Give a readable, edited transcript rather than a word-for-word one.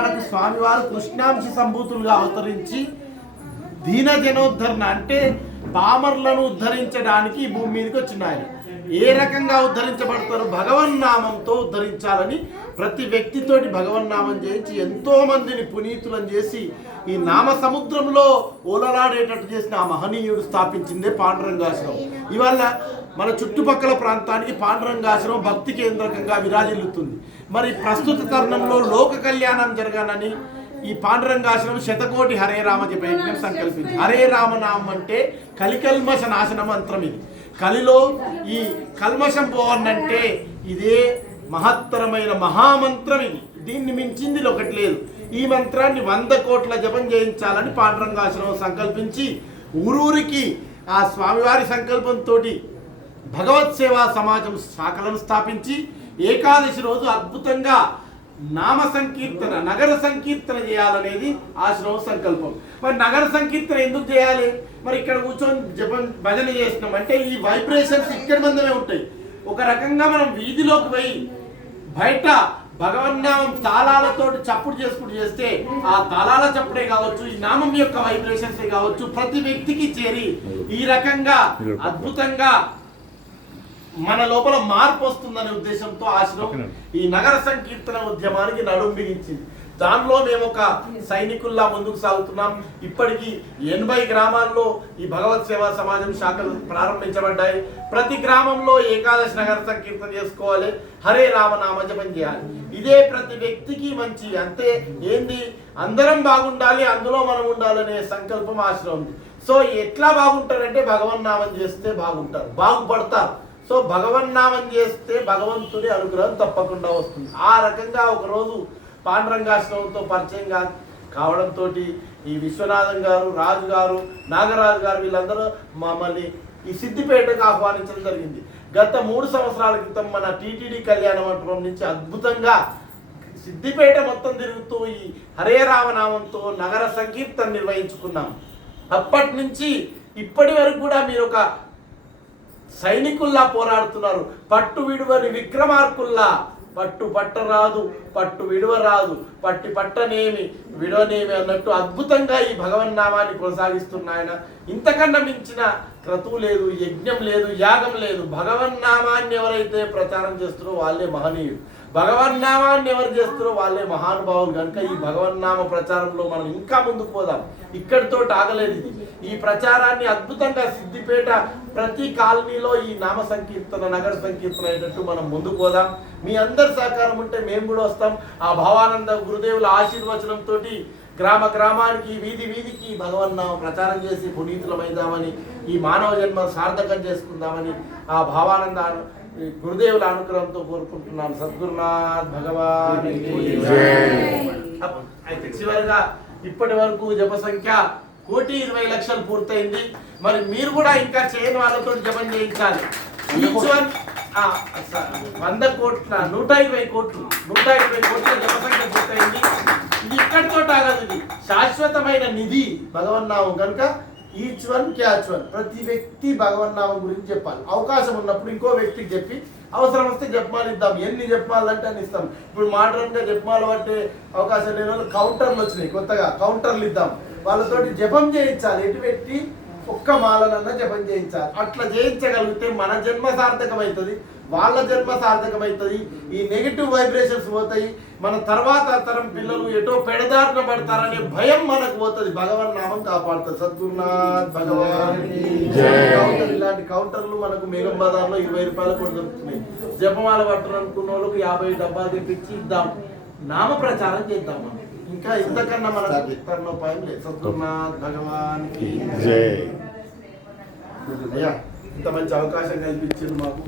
మనకు స్వామివారు కృష్ణాంశ సంభూతులుగా అవతరించి దీన జనోద్ధరణ అంటే పామర్లను ఉద్ధరించడానికి ఈ భూమి మీదకి వచ్చిన ఆయన ఏ రకంగా ఉద్ధరించబడతారు? భగవన్నామంతో ఉద్ధరించాలని ప్రతి వ్యక్తితోటి భగవన్నామం చేయించి ఎంతో మందిని పునీతులను చేసి ఈ నామ సముద్రంలో ఓలలాడేటట్టు చేసిన ఆ మహనీయుడు స్థాపించిందే పాండురంగాశ్రమం. ఇవాళ మన చుట్టుపక్కల ప్రాంతానికి పాండురంగాశ్రమం భక్తి కేంద్రకంగా విరాజిల్లుతుంది. మరి ప్రస్తుత తరుణంలో లోక కళ్యాణం జరగాలని ఈ పాండురంగాశ్రమం శతకోటి హరే రామ జపయజ్ఞం సంకల్పించి హరే రామనామం అంటే కలికల్మష నాశన మంత్రం. ఇది కలిలో ఈ కల్మషం పోవనంటే ఇదే మహత్తరమైన మహామంత్రం. ఇది దీన్ని మించింది ఒకటి లేదు. ఈ మంత్రాన్ని 100 కోట్ల జపం చేయించాలని పాండురంగాశ్రమం సంకల్పించి ఊరూరికి ఆ స్వామివారి సంకల్పంతో భగవత్ సేవా సమాజం శాఖలను స్థాపించి ఏకాదశి రోజు అద్భుతంగా నామ సంకీర్తన నగర సంకీర్తన చేయాలనేది ఆశ్రమం సంకల్పం. మరి నగర సంకీర్తన ఎందుకు చేయాలి? మరి ఇక్కడ కూర్చొని జపం భజన చేస్తున్నాం అంటే ఈ వైబ్రేషన్స్ ఇక్కడ మందమే ఉంటాయి. ఒక రకంగా మనం వీధిలోకి పోయి బయట భగవన్నామం తాళాలతోటి చప్పుడు చేసుకుంటూ చేస్తే ఆ తాళాల చప్పుడే కావచ్చు, ఈ నామం యొక్క వైబ్రేషన్స్ కావచ్చు, ప్రతి వ్యక్తికి చేరి ఈ రకంగా అద్భుతంగా మన లోపల మార్పు వస్తుందనే ఉద్దేశంతో ఆశ్రమం ఈ నగర సంకీర్తన ఉద్యమానికి నడుం బిగించింది. దానిలో మేము ఒక సైనికుల్లా ముందుకు సాగుతున్నాం. ఇప్పటికీ 80 గ్రామాల్లో ఈ భగవత్ సేవా సమాజం శాఖలు ప్రారంభించబడ్డాయి. ప్రతి గ్రామంలో ఏకాదశి నగర సంకీర్తన చేసుకోవాలి, హరే రామనామ జపం చేయాలి. ఇదే ప్రతి వ్యక్తికి మంచి. అంతే ఏంది, అందరం బాగుండాలి, అందులో మనం ఉండాలనే సంకల్పం ఆశ్రమం. సో ఎట్లా బాగుంటారంటే భగవన్నామం చేస్తే బాగుంటారు, బాగుపడతారు. సో భగవన్నామం చేస్తే భగవంతుడి అనుగ్రహం తప్పకుండా వస్తుంది. ఆ రకంగా ఒకరోజు పాండురంగాశ్రమంతో పరిచయం కావడంతో ఈ విశ్వనాథం గారు, రాజు గారు, నాగరాజు గారు వీళ్ళందరూ మమ్మల్ని ఈ సిద్దిపేటకు ఆహ్వానించడం జరిగింది. గత 3 సంవత్సరాల క్రితం మన టీటీడీ కళ్యాణ మండపం నుంచి అద్భుతంగా సిద్దిపేట మొత్తం తిరుగుతూ ఈ హరే రామనామంతో నగర సంకీర్తన నిర్వహించుకున్నాం. అప్పటి నుంచి ఇప్పటి వరకు కూడా మీరు ఒక సైనికుల్లా పోరాడుతున్నారు. పట్టు విడువని విక్రమార్కుల్లా పట్టు పట్టరాదు, పట్టు విడువరాదు, పట్టి పట్టనేమి విడవనేమి అన్నట్టు అద్భుతంగా ఈ భగవన్నామాన్ని కొనసాగిస్తున్న ఆయన ఇంతకన్నా మించిన క్రతువు లేదు, యజ్ఞం లేదు, యాగం లేదు. భగవన్నామాన్ని ఎవరైతే ప్రచారం చేస్తారో వాళ్ళే మహనీయుడు, భగవన్నామాన్ని ఎవరు చేస్తారో వాళ్ళే మహానుభావులు. కనుక ఈ భగవన్నామ ప్రచారంలో మనం ఇంకా ముందుకు పోదాం. ఇక్కడితో ఆగలేదు. ఇది ఈ ప్రచారాన్ని అద్భుతంగా సిద్దిపేట ప్రతి కాలనీలో ఈ నామ సంకీర్తన నగర సంకీర్తన అయ్యేటట్టు మనం ముందుకు పోదాం. మీ అందరి సహకారం ఉంటే మేము కూడా వస్తాం. ఆ భావానంద గురుదేవుల ఆశీర్వచనంతో గ్రామ గ్రామానికి వీధి వీధికి భగవన్నామ ప్రచారం చేసి పునీతులమైదామని, ఈ మానవ జన్మ సార్థకం చేసుకుందామని ఆ భావానంద గురుదేవుల అనుగ్రహంతో కోరుకుంటున్నాను. సద్గురునాథ్ భగవాన్. అయితే చివరిగా ఇప్పటి వరకు జప సంఖ్య 1,20,00,000 పూర్తయింది. మరి మీరు కూడా ఇంకా చేయని వాళ్ళతో జపం చేయించాలి. 100 కోట్ల 120 కోట్లు జప సంఖ్య పూర్తయింది. ఇది ఇక్కడితో ఆగదు. ఇది శాశ్వతమైన నిధి భగవన్నామం. కనుక ఈచ్ వన్ క్యాచ్ వన్. ప్రతి వ్యక్తి భగవన్నామం గురించి చెప్పాలి. అవకాశం ఉన్నప్పుడు ఇంకో వ్యక్తికి చెప్పి అవసరం వస్తే జపమాలు ఇద్దాం. ఎన్ని జపమాలంటే అని ఇస్తాం. ఇప్పుడు మోడర్న్ గా జపమాలు పట్టే అవకాశం లేని వాళ్ళు కౌంటర్లు వచ్చినాయి, కొత్తగా కౌంటర్లు ఇద్దాం. వాళ్ళతోటి జపం చేయించాలి. ఎటు పెట్టి ఒక్క మాలనన్నా జపం చేయించాలి. అట్లా చేయించగలిగితే మన జన్మ సార్థకమవుతుంది, వాళ్ళ జన్మ సార్థకమవుతుంది. ఈ నెగిటివ్ వైబ్రేషన్స్ పోతాయి. మన తర్వాత తరం పిల్లలు ఎటో పెడదారిన పడతారనే భయం మనకు పోతుంది. భగవన్నామం కాపాడుతుంది. సద్గురునాథ్ భగవాన్. ఇలాంటి కౌంటర్లు మనకు మేఘం బజార్లో 20 రూపాయలు కూడా దొరుకుతున్నాయి. జపమాల పట్టాలనుకున్న వాళ్ళకి 50 డబ్బాలు తెప్పించి ఇద్దాం. నామ ప్రచారం చేద్దాం. మనం ఇంకా ఇంతకన్నా మనకు తరుణోపాయం లేదు. సద్గురునాథ్ భగవాన్ అయ్యా, ఇంత మంచి అవకాశం కల్పించింది మాకు.